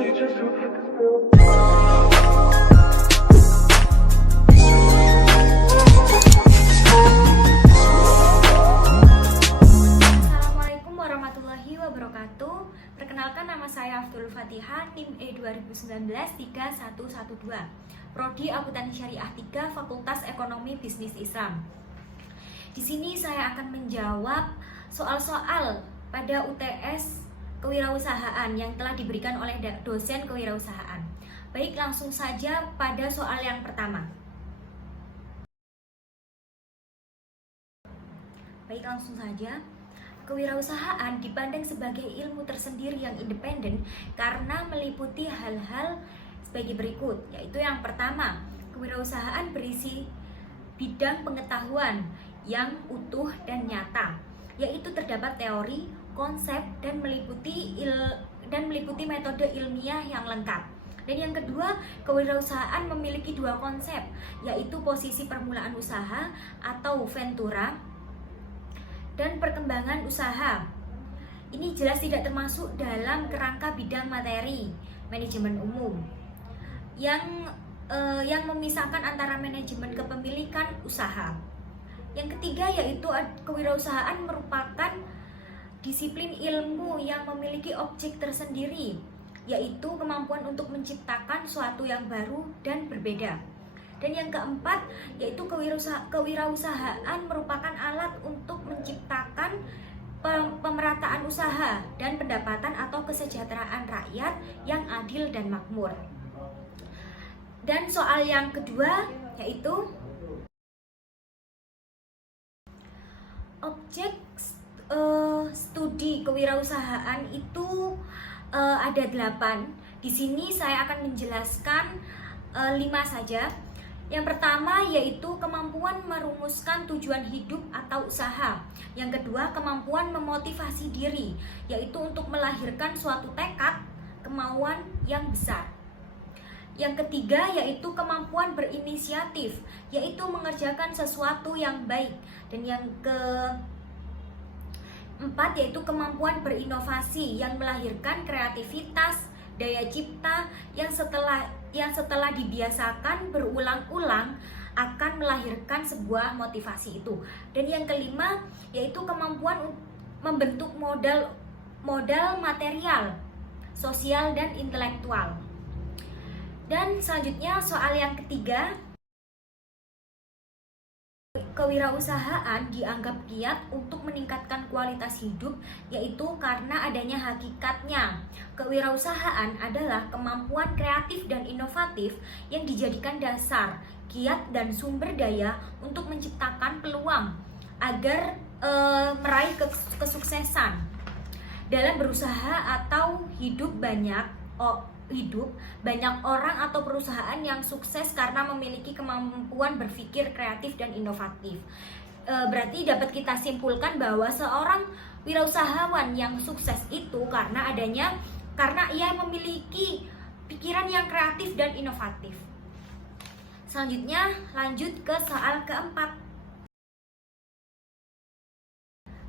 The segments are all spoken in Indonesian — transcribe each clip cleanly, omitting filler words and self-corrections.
Assalamualaikum warahmatullahi wabarakatuh. Perkenalkan, nama saya Abdul Fatihah, NIM E 2019-3112, Prodi Akuntansi Syariah 3, Fakultas Ekonomi Bisnis Islam. Di sini saya akan menjawab soal-soal pada UTS kewirausahaan yang telah diberikan oleh dosen kewirausahaan. Baik, langsung saja pada soal yang pertama. Kewirausahaan dipandang sebagai ilmu tersendiri yang independen karena meliputi hal-hal sebagai berikut, yaitu yang pertama, kewirausahaan berisi bidang pengetahuan yang utuh dan nyata, yaitu terdapat teori, konsep, dan meliputi metode ilmiah yang lengkap. Dan yang kedua, kewirausahaan memiliki dua konsep, yaitu posisi permulaan usaha atau ventura dan perkembangan usaha. Ini jelas tidak termasuk dalam kerangka bidang materi manajemen umum yang memisahkan antara manajemen kepemilikan usaha. Yang ketiga, yaitu kewirausahaan merupakan disiplin ilmu yang memiliki objek tersendiri, yaitu kemampuan untuk menciptakan suatu yang baru dan berbeda. Dan yang keempat, yaitu kewirausahaan merupakan alat untuk menciptakan pemerataan usaha dan pendapatan atau kesejahteraan rakyat yang adil dan makmur. Dan soal yang kedua, yaitu objek studi kewirausahaan itu ada 8. Di sini saya akan menjelaskan 5 saja. Yang pertama, yaitu kemampuan merumuskan tujuan hidup atau usaha. Yang kedua, kemampuan memotivasi diri, yaitu untuk melahirkan suatu tekad, kemauan yang besar. Yang ketiga, yaitu kemampuan berinisiatif, yaitu mengerjakan sesuatu yang baik. Dan yang keempat, yaitu kemampuan berinovasi yang melahirkan kreativitas, daya cipta yang setelah dibiasakan berulang-ulang akan melahirkan sebuah motivasi itu. Dan yang kelima, yaitu kemampuan membentuk modal material, sosial, dan intelektual. Dan selanjutnya soal yang ketiga, kewirausahaan dianggap giat untuk meningkatkan kualitas hidup, yaitu karena adanya hakikatnya. Kewirausahaan adalah kemampuan kreatif dan inovatif yang dijadikan dasar, giat, dan sumber daya untuk menciptakan peluang agar meraih kesuksesan dalam berusaha atau hidup. Banyak orang atau perusahaan yang sukses karena memiliki kemampuan berpikir kreatif dan inovatif. Berarti dapat kita simpulkan bahwa seorang wirausahawan yang sukses itu karena ia memiliki pikiran yang kreatif dan inovatif. Selanjutnya lanjut ke soal keempat.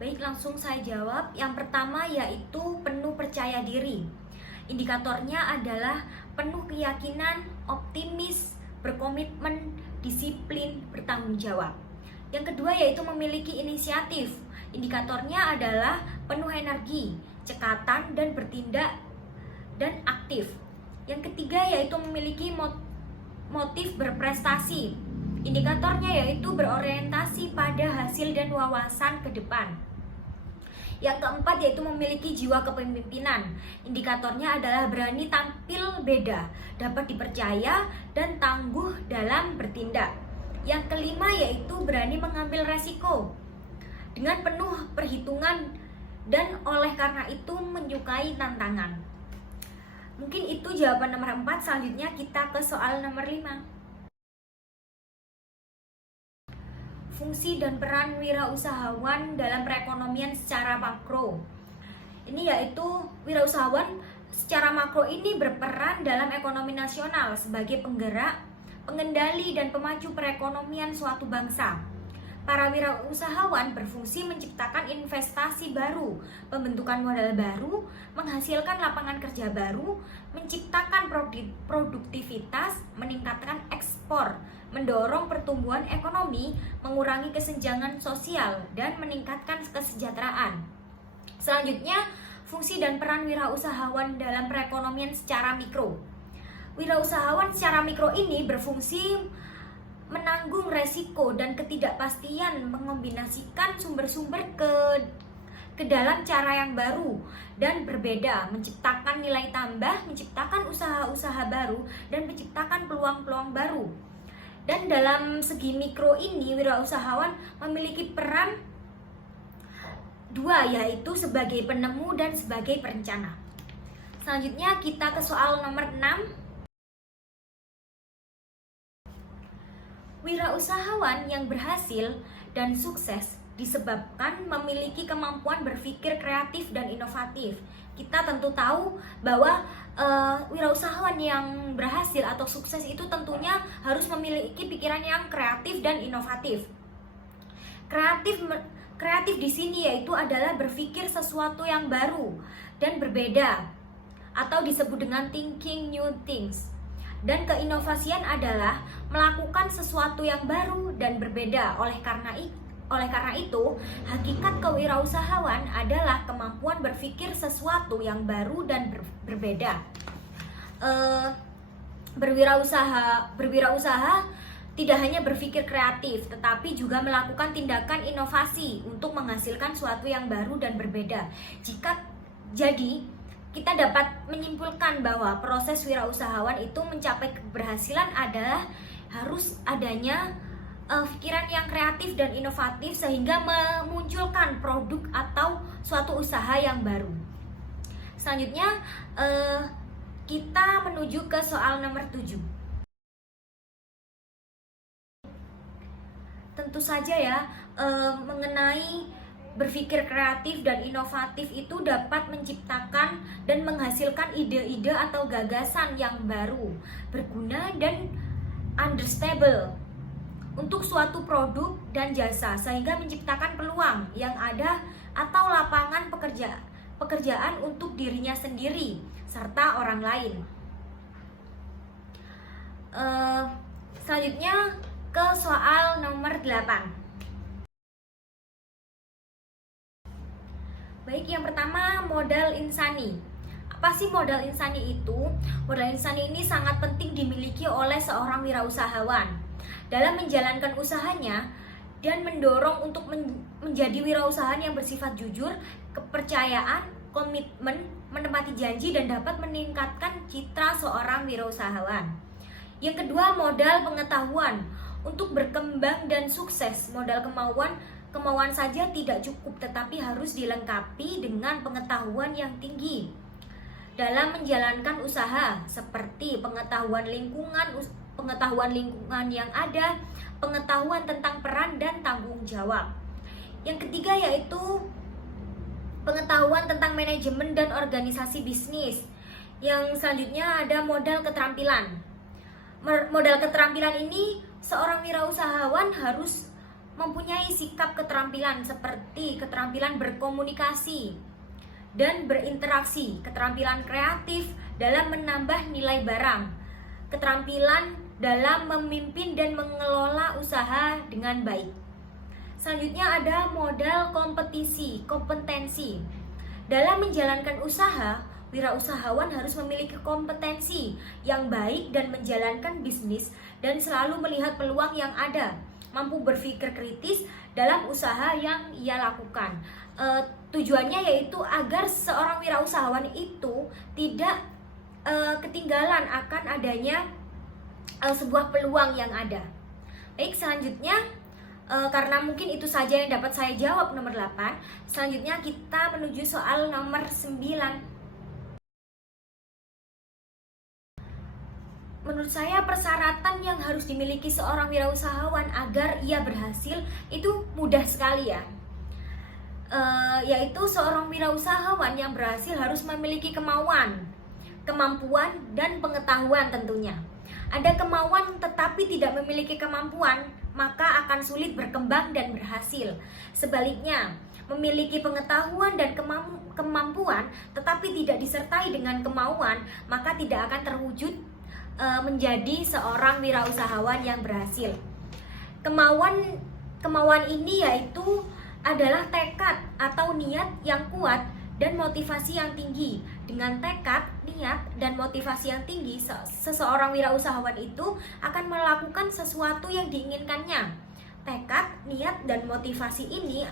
Baik, langsung saya jawab. Yang pertama, yaitu penuh percaya diri. Indikatornya adalah penuh keyakinan, optimis, berkomitmen, disiplin, bertanggung jawab. Yang kedua, yaitu memiliki inisiatif. Indikatornya adalah penuh energi, cekatan, dan bertindak dan aktif. Yang ketiga, yaitu memiliki motif berprestasi. Indikatornya yaitu berorientasi pada hasil dan wawasan ke depan. Yang keempat, yaitu memiliki jiwa kepemimpinan. Indikatornya adalah berani tampil beda, dapat dipercaya, dan tangguh dalam bertindak. Yang kelima, yaitu berani mengambil resiko dengan penuh perhitungan dan oleh karena itu menyukai tantangan. Mungkin itu jawaban nomor 4. Selanjutnya kita ke soal nomor 5. Fungsi dan peran wirausahawan dalam perekonomian secara makro. Ini yaitu wirausahawan secara makro ini berperan dalam ekonomi nasional sebagai penggerak, pengendali, dan pemacu perekonomian suatu bangsa. Para wirausahawan berfungsi menciptakan investasi baru, pembentukan modal baru, menghasilkan lapangan kerja baru, menciptakan produktivitas, meningkatkan ekspor, mendorong pertumbuhan ekonomi, mengurangi kesenjangan sosial, dan meningkatkan kesejahteraan. Selanjutnya, fungsi dan peran wirausahawan dalam perekonomian secara mikro. Wirausahawan secara mikro ini berfungsi menanggung resiko dan ketidakpastian, mengombinasikan sumber-sumber ke dalam cara yang baru dan berbeda, menciptakan nilai tambah, menciptakan usaha-usaha baru, dan menciptakan peluang-peluang baru. Dan dalam segi mikro ini, wirausahawan memiliki peran dua, yaitu sebagai penemu dan sebagai perencana. Selanjutnya kita ke soal nomor 6. Wirausahawan yang berhasil dan sukses disebabkan memiliki kemampuan berpikir kreatif dan inovatif. Kita tentu tahu bahwa wirausahawan yang berhasil atau sukses itu tentunya harus memiliki pikiran yang kreatif dan inovatif. Kreatif di sini yaitu adalah berpikir sesuatu yang baru dan berbeda, atau disebut dengan thinking new things. Dan keinovasian adalah melakukan sesuatu yang baru dan berbeda. Oleh karena itu, hakikat kewirausahaan adalah kemampuan berpikir sesuatu yang baru dan berbeda. Berwirausaha tidak hanya berpikir kreatif, tetapi juga melakukan tindakan inovasi untuk menghasilkan sesuatu yang baru dan berbeda. Jadi kita dapat menyimpulkan bahwa proses wirausahawan itu mencapai keberhasilan adalah harus adanya pikiran yang kreatif dan inovatif sehingga memunculkan produk atau suatu usaha yang baru. Selanjutnya kita menuju ke soal nomor 7. Tentu saja ya, mengenai berpikir kreatif dan inovatif itu dapat menciptakan dan menghasilkan ide-ide atau gagasan yang baru, berguna dan understandable untuk suatu produk dan jasa, sehingga menciptakan peluang yang ada atau lapangan pekerjaan untuk dirinya sendiri serta orang lain. Selanjutnya ke soal nomor 8. Baik, yang pertama modal insani. Apa sih modal insani itu? Modal insani ini sangat penting dimiliki oleh seorang wirausahawan dalam menjalankan usahanya dan mendorong untuk menjadi wirausahaan yang bersifat jujur, kepercayaan, komitmen, menepati janji, dan dapat meningkatkan citra seorang wirausahawan. Yang kedua, modal pengetahuan. Untuk berkembang dan sukses, modal kemauan saja tidak cukup, tetapi harus dilengkapi dengan pengetahuan yang tinggi dalam menjalankan usaha, seperti pengetahuan lingkungan yang ada, pengetahuan tentang peran dan tanggung jawab. Yang ketiga yaitu pengetahuan tentang manajemen dan organisasi bisnis. Yang selanjutnya ada modal keterampilan. Modal keterampilan ini seorang wirausahawan harus mempunyai sikap keterampilan seperti keterampilan berkomunikasi dan berinteraksi, keterampilan kreatif dalam menambah nilai barang, keterampilan dalam memimpin dan mengelola usaha dengan baik. Selanjutnya ada modal kompetensi. Dalam menjalankan usaha, wirausahawan harus memiliki kompetensi yang baik dan menjalankan bisnis dan selalu melihat peluang yang ada, mampu berpikir kritis dalam usaha yang ia lakukan. Tujuannya yaitu agar seorang wirausahawan itu tidak ketinggalan akan adanya sebuah peluang yang ada. Baik, selanjutnya karena mungkin itu saja yang dapat saya jawab nomor 8. Selanjutnya kita menuju soal nomor 9. Menurut saya persyaratan yang harus dimiliki seorang wirausahawan agar ia berhasil itu mudah sekali ya. Yaitu seorang wirausahawan yang berhasil harus memiliki kemampuan dan pengetahuan tentunya. Ada kemauan tetapi tidak memiliki kemampuan, maka akan sulit berkembang dan berhasil. Sebaliknya, memiliki pengetahuan dan kemampuan tetapi tidak disertai dengan kemauan, maka tidak akan terwujud menjadi seorang wirausahawan yang berhasil. Kemauan ini yaitu adalah tekad atau niat yang kuat dan motivasi yang tinggi. Dengan tekad, niat, dan motivasi yang tinggi, seseorang wirausahawan itu akan melakukan sesuatu yang diinginkannya. Tekad, niat, dan motivasi ini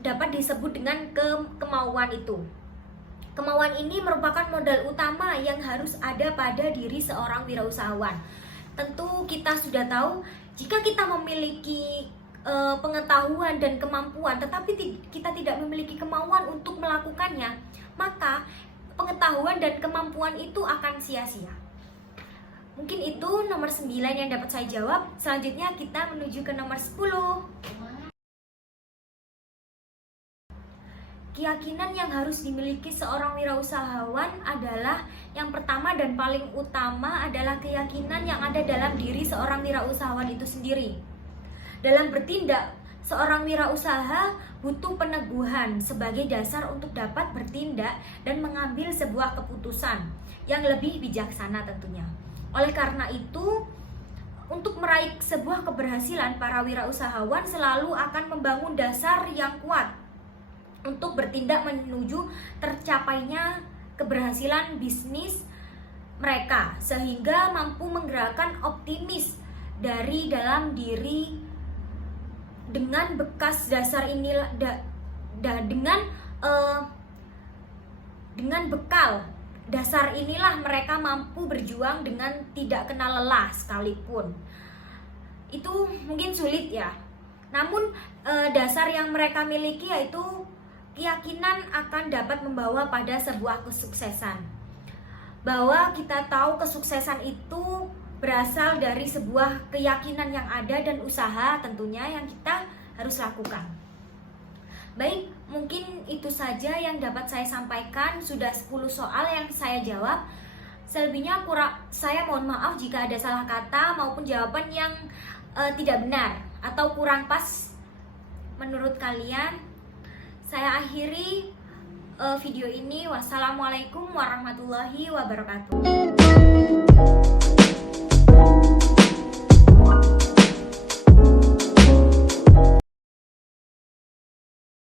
dapat disebut dengan kemauan itu. Kemauan ini merupakan modal utama yang harus ada pada diri seorang wirausahawan. Tentu kita sudah tahu, jika kita memiliki pengetahuan dan kemampuan tetapi kita tidak memiliki kemauan untuk melakukannya, maka pengetahuan dan kemampuan itu akan sia-sia. Mungkin itu nomor 9 yang dapat saya jawab. Selanjutnya kita menuju ke nomor 10. Keyakinan yang harus dimiliki seorang wirausahawan adalah yang pertama dan paling utama adalah keyakinan yang ada dalam diri seorang wirausahawan itu sendiri. Dalam bertindak, seorang wirausaha butuh peneguhan sebagai dasar untuk dapat bertindak dan mengambil sebuah keputusan yang lebih bijaksana tentunya. Oleh karena itu, untuk meraih sebuah keberhasilan, para wirausahawan selalu akan membangun dasar yang kuat untuk bertindak menuju tercapainya keberhasilan bisnis mereka, sehingga mampu menggerakkan optimis dari dalam diri. Dengan bekas dasar inilah dengan bekal dasar inilah mereka mampu berjuang dengan tidak kenal lelah sekalipun. Itu mungkin sulit ya, namun dasar yang mereka miliki yaitu keyakinan akan dapat membawa pada sebuah kesuksesan. Bahwa kita tahu kesuksesan itu berasal dari sebuah keyakinan yang ada dan usaha tentunya yang kita harus lakukan. Baik, mungkin itu saja yang dapat saya sampaikan. Sudah 10 soal yang saya jawab. Selebihnya saya mohon maaf jika ada salah kata maupun jawaban yang tidak benar atau kurang pas menurut kalian. Saya akhiri video ini. Wassalamualaikum warahmatullahi wabarakatuh.